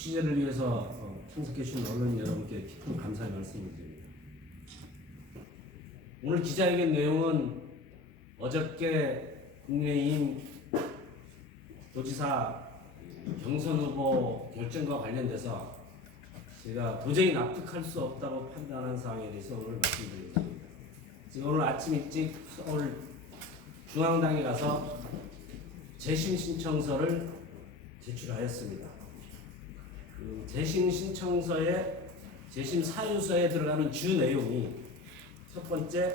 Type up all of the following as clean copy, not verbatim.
취재를 위해서 참석해 주신 언론 여러분께 깊은 감사의 말씀을 드립니다. 오늘 기자회견 내용은 어저께 국민의힘 도지사 경선 후보 결정과 관련돼서 제가 도저히 납득할 수 없다고 판단한 사항에 대해서 오늘 말씀드리겠습니다. 지금 오늘 아침 일찍 서울 중앙당에 가서 재심 신청서를 제출하였습니다. 그 재심 신청서의 재심 사유서에 들어가는 주 내용이 첫 번째,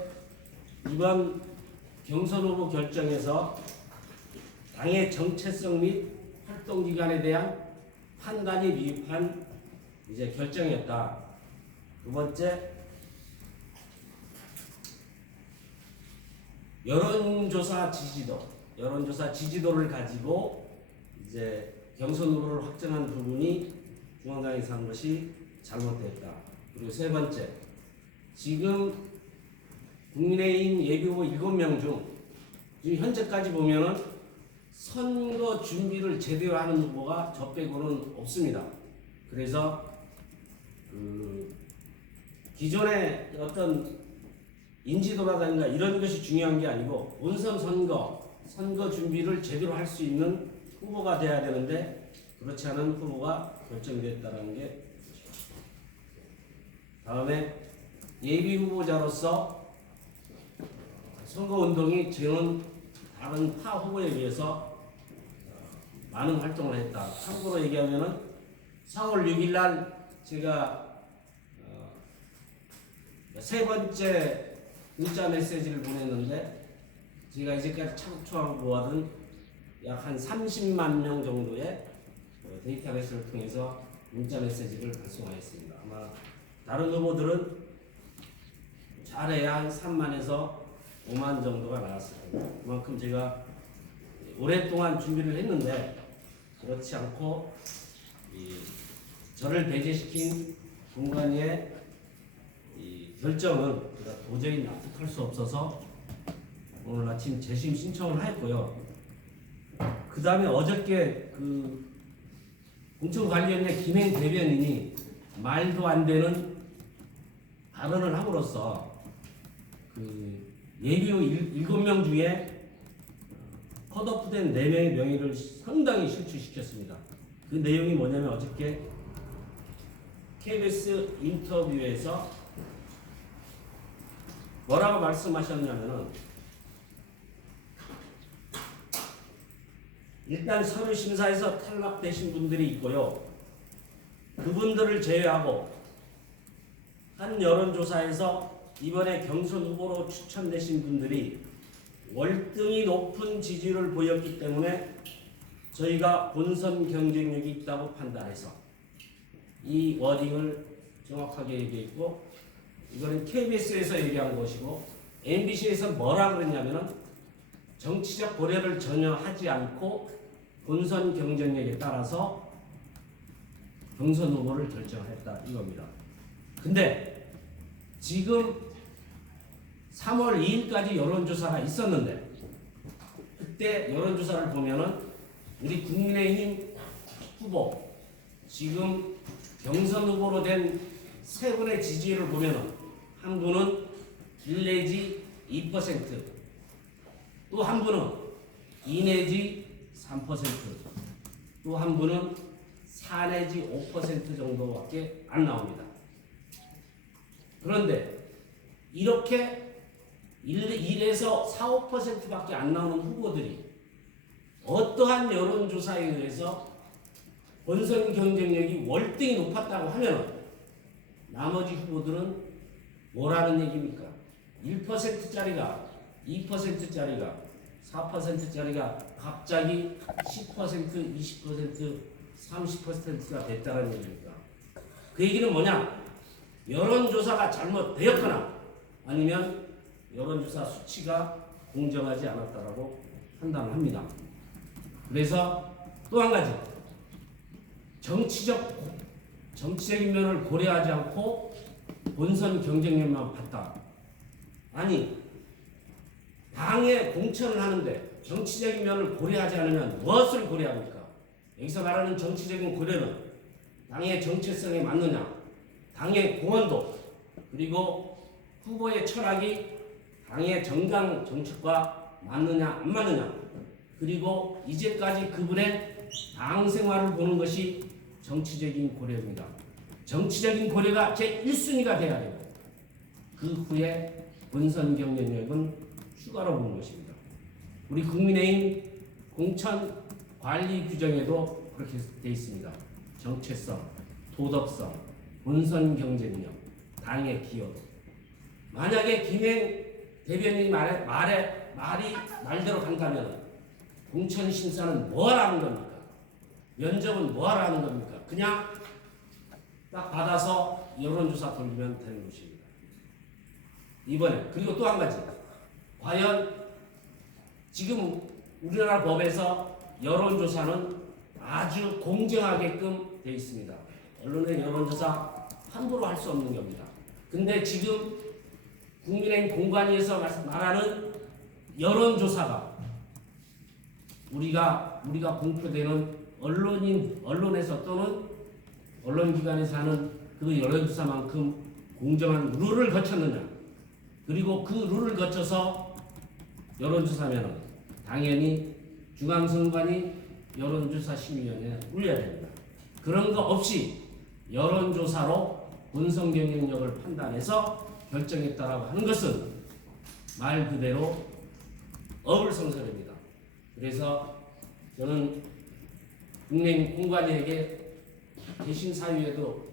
이번 경선 후보 결정에서 당의 정체성 및 활동 기간에 대한 판단이 미흡한 결정이었다. 두 번째, 여론조사 지지도를 가지고 경선 후보를 확정한 부분이 중앙당에서 한 것이 잘못됐다. 그리고 세 번째, 지금 국민의힘 예비후보 7명 중 지금 현재까지 보면은 선거 준비를 제대로 하는 후보가 저 빼고는 없습니다. 그래서 기존의 어떤 인지도라든가 이런 것이 중요한 게 아니고 본선 선거 준비를 제대로 할 수 있는 후보가 돼야 되는데 그렇지 않은 후보가 결정됐다는 게 다음에 예비 후보자로서 선거운동이 저는 다른 타 후보에 비해서 많은 활동을 했다. 참고로 얘기하면은 4월 6일 날 제가 세 번째 문자 메시지를 보냈는데 제가 이제까지 착초하고 모아둔 약 한 30만 명 정도의 데이터베이스를 통해서 문자 메시지를 발송하였습니다. 아마 다른 후보들은 잘해야 한 3만에서 5만 정도가 나왔을 겁니다. 그만큼 제가 오랫동안 준비를 했는데 그렇지 않고 저를 배제시킨 공간의 결정은 제가 도저히 납득할 수 없어서 오늘 아침 재심 신청을 했고요. 그 다음에 어저께 공천관리위원회 김행 대변인이 말도 안 되는 발언을 함으로써 예비후 7명 중에 컷오프된 4명의 명의를 상당히 실추시켰습니다. 그 내용이 뭐냐면 어저께 KBS 인터뷰에서 뭐라고 말씀하셨냐면은 일단 서류 심사에서 탈락되신 분들이 있고요. 그분들을 제외하고 한 여론조사에서 이번에 경선 후보로 추천되신 분들이 월등히 높은 지지율을 보였기 때문에 저희가 본선 경쟁력이 있다고 판단해서 이 워딩을 정확하게 얘기했고 이거는 KBS에서 얘기한 것이고 MBC에서 뭐라 그랬냐면은 정치적 고려를 전혀 하지 않고 본선 경쟁력에 따라서 경선 후보를 결정했다 이겁니다. 근데 지금 3월 2일까지 여론조사가 있었는데 그때 여론조사를 보면은 우리 국민의힘 후보 지금 경선 후보로 된 세 분의 지지율을 보면은 한 분은 1 내지 2%, 또 한 분은 2 내지 3%, 또 한 분은 4 내지 5% 정도밖에 안 나옵니다. 그런데 이렇게 1에서 4, 5%밖에 안 나오는 후보들이 어떠한 여론조사에 의해서 본선 경쟁력이 월등히 높았다고 하면 나머지 후보들은 뭐라는 얘기입니까? 1%짜리가 2%짜리가 4%짜리가 갑자기 10%, 20%, 30%가 됐다는 얘기입니다. 그 얘기는 뭐냐? 여론조사가 잘못되었거나 아니면 여론조사 수치가 공정하지 않았다라고 판단을 합니다. 그래서 또 한 가지 정치적인 면을 고려하지 않고 본선 경쟁력만 봤다. 아니 당에 공천을 하는데 정치적인 면을 고려하지 않으면 무엇을 고려합니까? 여기서 말하는 정치적인 고려는 당의 정체성에 맞느냐, 당의 공헌도, 그리고 후보의 철학이 당의 정당 정책과 맞느냐 안 맞느냐, 그리고 이제까지 그분의 당 생활을 보는 것이 정치적인 고려입니다. 정치적인 고려가 제1순위가 돼야 되고 그 후에 본선 경쟁력은 추가로 보는 것입니다. 우리 국민의힘 공천 관리 규정에도 그렇게 되어 있습니다. 정체성, 도덕성, 본선 경쟁력, 당의 기여. 만약에 김행 대변인이 말대로 간다면 공천 심사는 뭐하라는 겁니까? 면접은 뭐하라는 겁니까? 그냥 딱 받아서 여론조사 돌리면 되는 것입니다. 이번에 그리고 또 한 가지, 과연 지금 우리나라 법에서 여론조사는 아주 공정하게끔 되어 있습니다. 언론의 여론조사 함부로 할 수 없는 겁니다. 근데 지금 국민의힘 공관위에서 말하는 여론조사가 우리가 공표되는 언론에서 또는 언론기관에서 하는 그 여론조사만큼 공정한 룰을 거쳤느냐, 그리고 그 룰을 거쳐서 여론조사면 당연히 중앙선관위 여론조사심의위원회에 올려야 됩니다. 그런 거 없이 여론조사로 본선 경쟁력을 판단해서 결정했다라고 하는 것은 말 그대로 어불성설입니다. 그래서 저는 국민의힘 공관위에게 대신 사유에도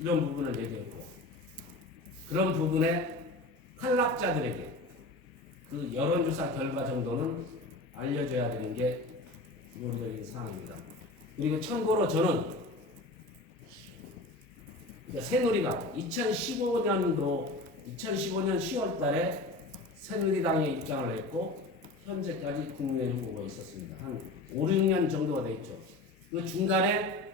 이런 부분을 얘기했고, 그런 부분에 탈락자들에게 그 여론조사 결과 정도는 알려줘야 되는 게 기본적인 사항입니다. 그리고 참고로 저는 새누리당 2015년 10월 달에 새누리당에 입장을 했고 현재까지 국민의힘 후보가 있었습니다. 한 5, 6년 정도가 돼 있죠. 그 중간에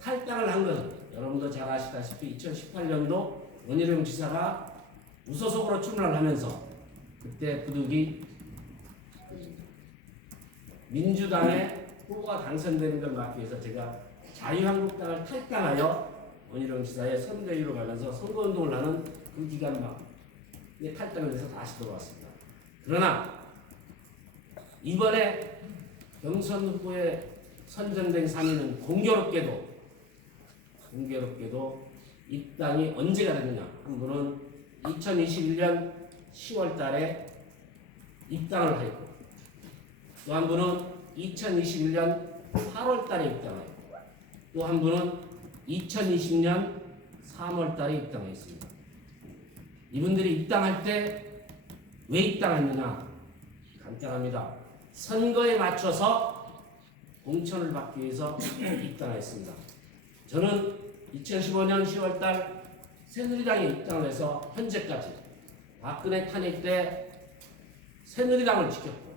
탈당을 한 것은 여러분도 잘 아시다시피 2018년도 원희룡 지사가 무소속으로 출마를 하면서 그때 부득이 민주당의 후보가 당선되는 걸 막기 위해서 제가 자유한국당을 탈당하여 원희룡 지사의 선대위로 가면서 선거운동을 하는 그 기간 막 탈당을 해서 다시 돌아왔습니다. 그러나 이번에 경선 후보에 선정된 3인은 공교롭게도 입당이 언제가 됐느냐, 한 분은 2021년 10월 달에 입당을 했고 또 한 분은 2021년 8월 달에 입당을 했고 또 한 분은 2020년 3월 달에 입당했습니다. 이분들이 입당할 때 왜 입당했느냐? 간단합니다. 선거에 맞춰서 공천을 받기 위해서 입당했습니다. 저는 2015년 10월 달 새누리당에 입당을 해서 현재까지 박근혜 탄핵 때 새누리당을 지켰고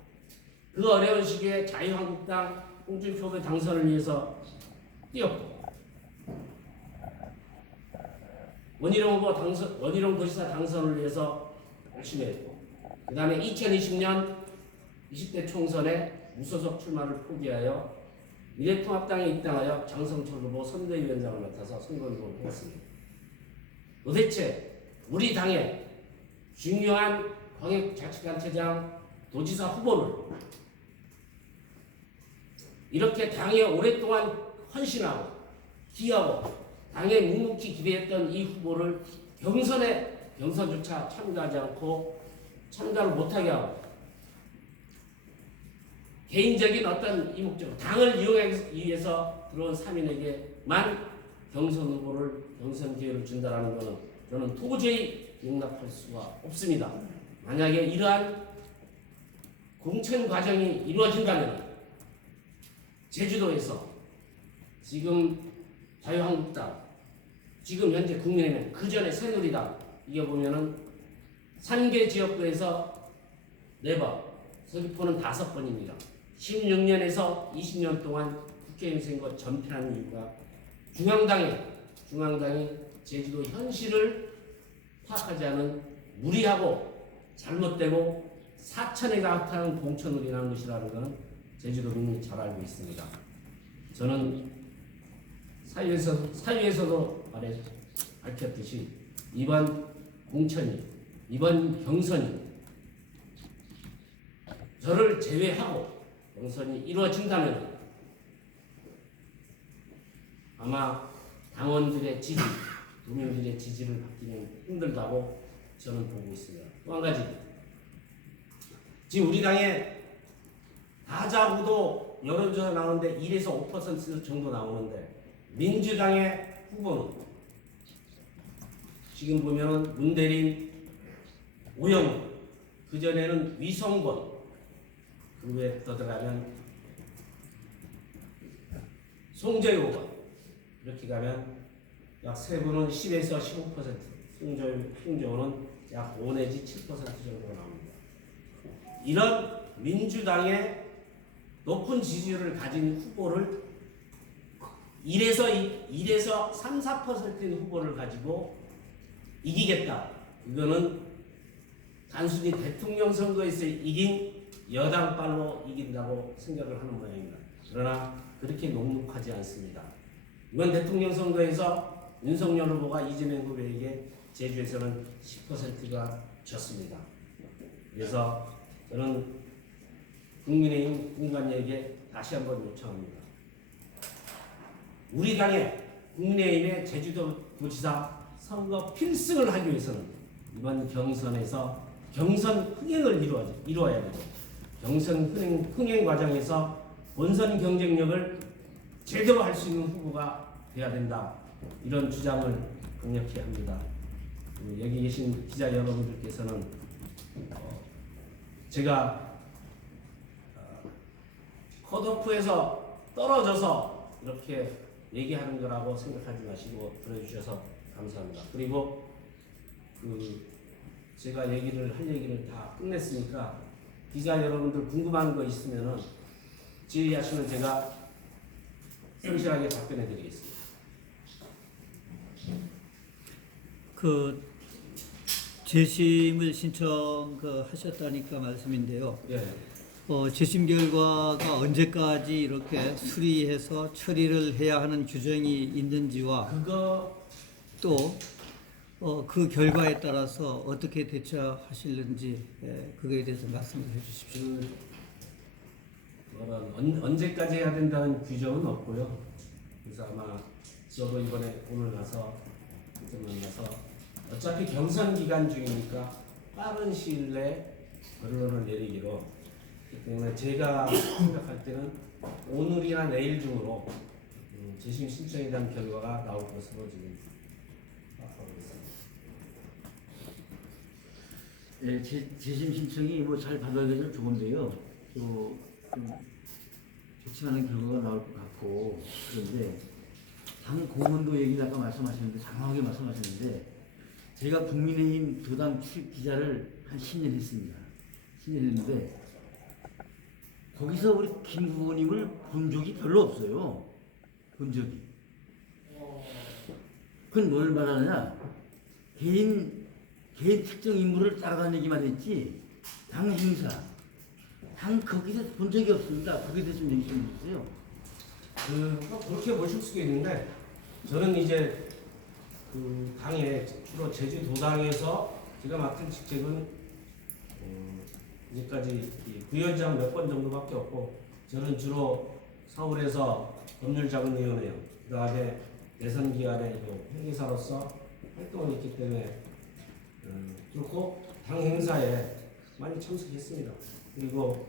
그 어려운 시기에 자유한국당 홍준표 후보의 당선을 위해서 뛰었고 원희룡 도지사 당선을 위해서 열심히 했고 그 다음에 2020년 20대 총선에 무소속 출마를 포기하여 미래통합당에 입당하여 장성철 후보 선대위원장을 맡아서 선거운동을 했습니다. 도대체 우리 당의 중요한 광역자치단체장 도지사 후보를 이렇게 당에 오랫동안 헌신하고 기여하고 당에 묵묵히 기대했던 이 후보를 경선조차 참가하지 않고 참가를 못하게 하고 개인적인 어떤 이목적으로 당을 이용하기 위해서 들어온 3인에게만 경선 기회를 준다라는 것은 저는 도저히 용납할 수가 없습니다. 만약에 이러한 공천 과정이 이루어진다면 제주도에서 지금 자유한국당, 지금 현재 국민의힘, 그 전에 새누리당, 이게 보면은 3개 지역구에서 4번, 서귀포는 5번입니다. 16년에서 20년 동안 국회의원 선거 전패한 이유가 중앙당이 제주도 현실을 파악하지 않은 무리하고 잘못되고 사천에 가득한 공천을 인한 것이라는 것은 제주도민이 잘 알고 있습니다. 저는 사유에서도 밝혔듯이 이번 공천이, 이번 경선이 저를 제외하고 경선이 이루어진다면 아마 당원들의 지지, 도민들의 지지를 받기는 힘들다고 저는 보고 있습니다. 또 한 가지, 지금 우리 당에 다자구도 여론조사 나오는데 1에서 5% 정도 나오는데 민주당의 후보는 지금 보면은 문대림, 오영훈, 그전에는 위성권, 그 외에 더 들어가면 송재호건, 이렇게 가면 약 세 분은 10에서 15%, 송재호는 약 5 내지 7% 정도가 나옵니다. 이런 민주당의 높은 지지율을 가진 후보를 1에서 3, 4%인 후보를 가지고 이기겠다. 이거는 단순히 대통령 선거에서 이긴 여당빨로 이긴다고 생각을 하는 모양입니다. 그러나 그렇게 녹록하지 않습니다. 이번 대통령 선거에서 윤석열 후보가 이재명 후보에게 제주에서는 10%가 졌습니다. 그래서 저는 국민의힘 공관위에게 다시 한번 요청합니다. 우리 당의 국민의힘의 제주도지사 선거 필승을 하기 위해서는 이번 경선에서 경선 흥행을 이루어야 되고, 경선 흥행 과정에서 본선 경쟁력을 제대로 할 수 있는 후보가 되어야 된다. 이런 주장을 강력히 합니다. 여기 계신 기자 여러분들께서는 제가 컷오프에서 떨어져서 이렇게 얘기하는 거라고 생각하지 마시고 들어주셔서 감사합니다. 그리고 제가 할 얘기를 다 끝냈으니까 기자 여러분들 궁금한 거 있으면은 질의하시면 제가 성실하게 답변해 드리겠습니다. 그 재심을 신청하셨다니까 말씀인데요. 예. 재심 결과가 언제까지 이렇게 수리해서 처리를 해야 하는 규정이 있는지와 그거 또 그 결과에 따라서 어떻게 대처하실는지 그거에 대해서 말씀을 해주십시오. 언제까지 해야 된다는 규정은 없고요. 그래서 아마 저도 이번에 오늘 나서 만나서 어차피 경선 기간 중이니까 빠른 시일 내에 결론을 내리기로, 그렇기 때문에 제가 생각할 때는 오늘이나 내일 중으로 재심 신청에 대한 결과가 나올 것으로 지금 생각하고 있습니다. 네, 재심 신청이 잘 받아들여서 좋은데요. 또 좋지 않은 결과가 나올 것 같고, 그런데 당 공헌도 얘기를 아까 말씀하셨는데, 장황하게 말씀하셨는데, 제가 국민의힘 도당 출입 기자를 한 10년 했습니다. 10년 했는데 거기서 우리 김 후보님을 본 적이 별로 없어요. 본 적이. 그건 뭘 말하느냐? 개인 특정 인물을 따라다니기만 했지, 당 행사, 당 거기서 본 적이 없습니다. 거기에 대해서 좀 얘기 좀 해주세요. 그렇게 보실 수가 있는데, 저는 이제 당에 주로 제주도당에서 제가 맡은 직책은 이제까지 부위원장 몇 번 정도밖에 없고, 저는 주로 서울에서 법률자문위원회, 그 다음에 대선기간에 회계사로서 활동을 했기 때문에 그렇고 당 행사에 많이 참석했습니다. 그리고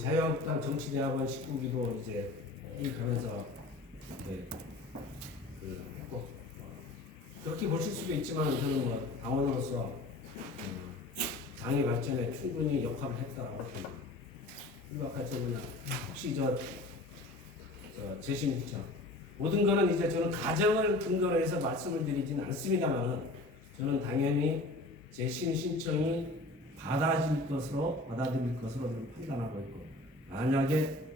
자유한국당 정치대학원 19기도 이제 가면서 했고, 그렇게 보실 수도 있지만 저는 당원으로서 당의 발전에 충분히 역할을 했다고 봅니다. 그리고 아까 혹시 재심 신청 모든 거는 이제 저는 가정을 근거로 해서 말씀을 드리지는 않습니다만, 저는 당연히 재심 신청이 받아들일 것으로 저는 판단하고 있고, 만약에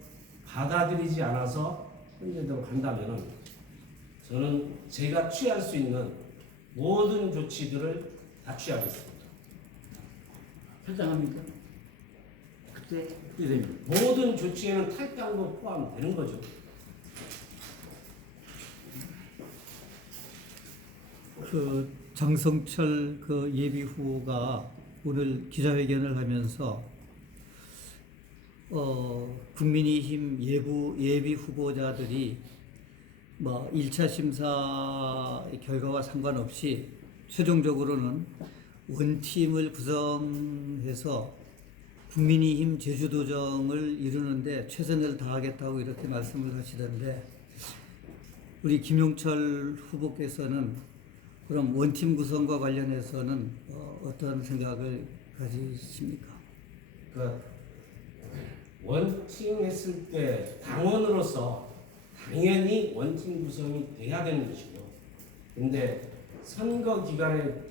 받아들이지 않아서 현재대로 간다면은 저는 제가 취할 수 있는 모든 조치들을 다 취하겠습니다. 탈당합니까? 그때 됩니다. 모든 조치에는 탈당도 포함되는 거죠. 그 장성철 그 예비 후보가 오늘 기자회견을 하면서 국민의힘 예비 후보자들이 뭐 1차 심사 결과와 상관없이 최종적으로는 원팀을 구성해서 국민의힘 제주도정을 이루는데 최선을 다하겠다고 이렇게 말씀을 하시던데 우리 김용철 후보께서는 그럼 원팀 구성과 관련해서는 어떤 생각을 가지십니까? 그 원팀 했을 때 당원으로서 당연히 원팀 구성이 돼야 되는 것이고, 근데 선거 기간에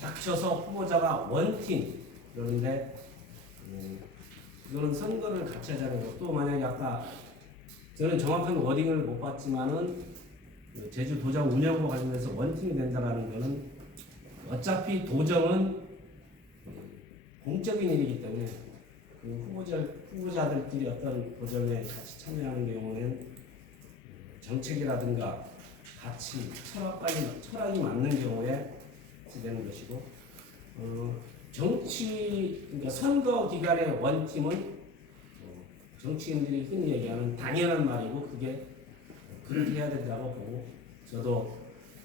닥쳐서 후보자가 원팀 그런데 이거는 선거를 같이 하자는 거. 또 만약에 아까 저는 정확한 워딩을 못 봤지만은 그 제주 도정 운영과 관련해서 원팀이 된다라는 거는 어차피 도정은 공적인 일이기 때문에 그 후보자들끼리 어떤 도정에 같이 참여하는 경우는 정책이라든가 같이 철학이 맞는 경우에 되는 것이고, 그러니까 선거 기간의 원팀은 정치인들이 흔히 얘기하는 당연한 말이고 그게 그렇게 해야 된다고 보고 저도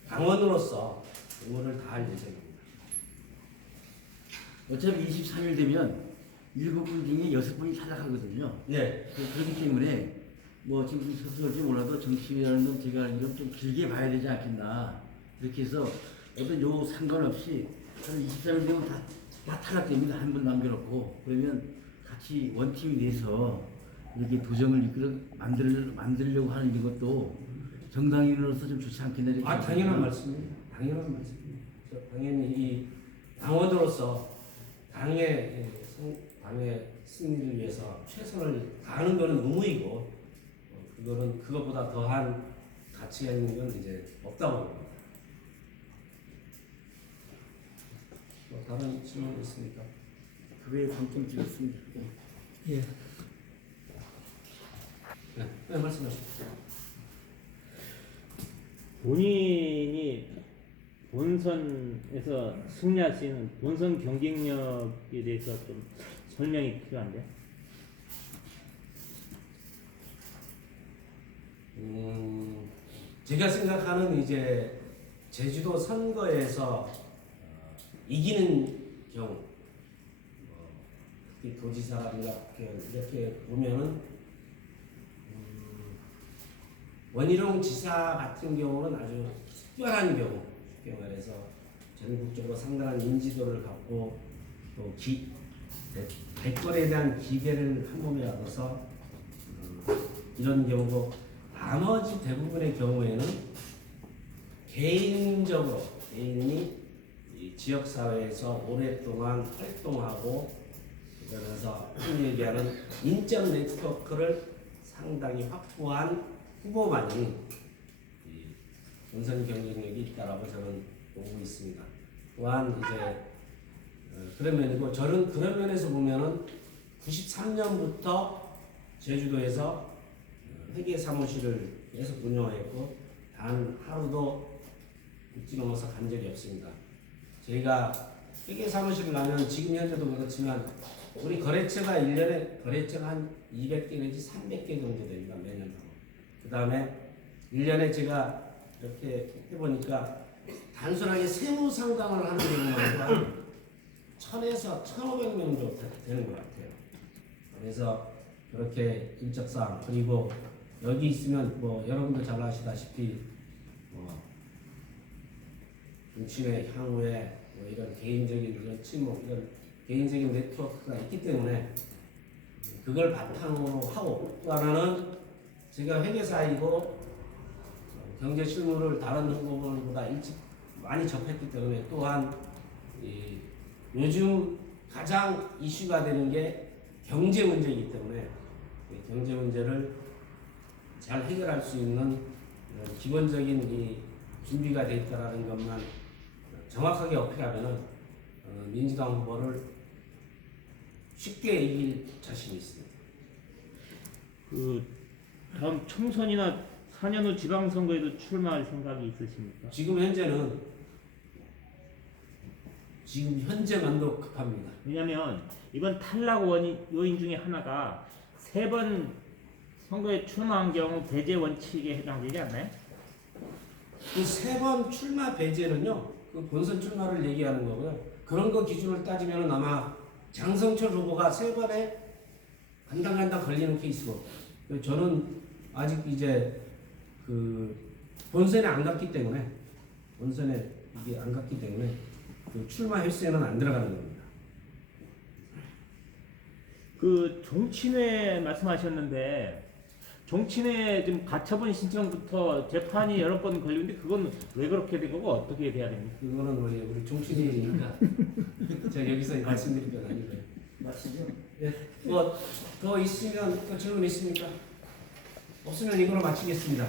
당원으로서 의무를 다할 예정입니다. 어차피 23일 되면 7분 중에 6분이 탈락하거든요. 네. 그렇기 때문에 뭐 지금 서술지 몰라도 정치라는 건 제가 알기로 좀 길게 봐야 되지 않겠나. 그렇게 해서 어떤 요 상관없이 한 23일 되면 다 탈락됩니다. 한 분 남겨놓고. 그러면 같이 원팀이 돼서 이렇게 도정을 만들려고 하는 이것도 정당인으로서 좀 좋지 않겠나. 이렇게 당연한 말씀입니다. 당연한 말씀입니다. 당연히 이 당원으로서 당의 승리를 위해서 최선을 다하는 것은 의무이고, 그거는 그것보다 더한 가치가 있는 건 이제 없다고 봅니다. 뭐 다른 질문 있습니까? 그거에 관점 찍었습니다. 예. 네, 말씀하십시오. 본인이 본선에서 승리할 수 있는 본선 경쟁력에 대해서 좀 설명이 필요한데. 제가 생각하는 이제 제주도 선거에서 이기는 경우, 특히 도지사라든가 이렇게 보면은 원희룡 지사 같은 경우는 아주 특별한 경우, 쉽게 말해서 전국적으로 상당한 인지도를 갖고 또 대권에 대한 기대를 한 몸에 얻어서 이런 경우고, 나머지 대부분의 경우에는 개인이 이 지역사회에서 오랫동안 활동하고, 그러면서 흔히 얘기하는 인적 네트워크를 상당히 확보한 후보만이 이 본선 경쟁력이 있다라고 저는 보고 있습니다. 또한 이제 그런 면이고, 저는 그런 면에서 보면은 93년부터 제주도에서 회계 사무실을 계속 운영했고 단 하루도 뛰어넘어서 간 적이 없습니다. 저희가 회계 사무실을 가면 지금 현재도 그렇지만 우리 거래처가 1년에 거래처가 한 200개 내지 300개 정도 됩니다. 매년. 그 다음에 1년에 제가 이렇게 해보니까 단순하게 세무 상담을 하는 경우만 한 1000에서 1500명 정도 되는 것 같아요. 그래서 그렇게 일적사항, 그리고 여기 있으면 뭐 여러분도 잘 아시다시피 중심의 향후에 뭐 이런 개인적인 이런 친목, 이런 개인적인 네트워크가 있기 때문에 그걸 바탕으로 하고, 또 하나는 제가 회계사이고 경제 실무를 다른 후보들보다 일찍 많이 접했기 때문에, 또한 요즘 가장 이슈가 되는 게 경제 문제이기 때문에 경제 문제를 잘 해결할 수 있는 기본적인 이 준비가 돼 있다라는 것만 정확하게 어필하면은 민주당 후보를 쉽게 이길 자신이 있습니다. 그 다음 총선이나 4년 후 지방선거에도 출마할 생각이 있으십니까? 지금 현재는 지금 현재만도 급합니다. 왜냐면 이번 탈락 요인 중에 하나가 3번 선거에 출마한 경우 배제 원칙에 해당되지 않나요? 그 3번 출마 배제는요, 그 본선 출마를 얘기하는 거고요. 그런 거 기준을 따지면 아마 장성철 후보가 3번에 간당간당 걸리는 케이스고, 저는 아직 이제 그 본선에 안 갔기 때문에 그 출마 횟수에는 안 들어가는 겁니다. 그 종친회 말씀하셨는데 종친회 지금 가처분 신청부터 재판이 여러 번 걸리는데 그건 왜 그렇게 된 거고 어떻게 돼야 됩니까? 그거는 뭐예요? 우리 종친이니까 제가 여기서 말씀드릴 건 아니고요. 맞시죠? 예, 뭐 더 있으면 또 질문 있습니까? 없으면 이걸로 마치겠습니다.